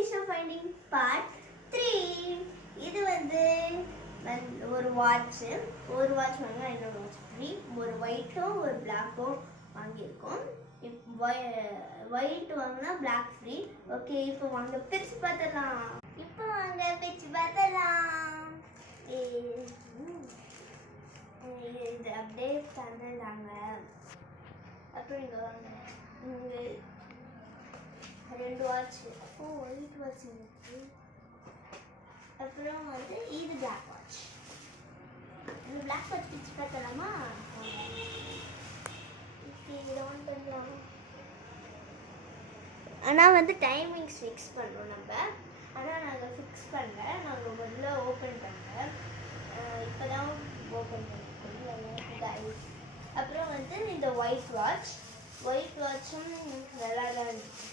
Visha finding part 3. இது வந்து ஒரு வாட்ச் வாங்க இன்னொரு வாட்ச் ஃப்ரீ. ஒரு ஒயிட்டும் ஒரு பிளாக்கும் வாங்கியிருக்கோம். ஒயிட் வாங்கினா பிளாக் ஃப்ரீ. ஓகே, இப்போ வாங்க பிரிச்சு பார்த்தலாம். இது அப்படியே தந்துடுறாங்க. அப்புறம் இங்கே வாங்க, இங்கே 2 வாட்ச். ஒயிட் வாட்ச் இருக்கு. அப்புறம் வந்து இது பிளாக் வாட்ச். இந்த பிளாக் வாட்ச் பிரிச்சு பார்த்தலாமா? இதை ஆன் பண்ணலாம். ஆனால் வந்து டைமிங்ஸ் ஃபிக்ஸ் பண்ணுறோம் நம்ம. ஆனால் நாங்கள் ஃபிக்ஸ் பண்ணல, நாங்கள் முதல்ல ஓப்பன் பண்ணுறேன். இப்போ தான் ஓப்பன் பண்ணிருக்கோம். அப்புறம் வந்து இந்த ஒயிட் வாட்சும் நல்லா தான் இருந்துச்சு.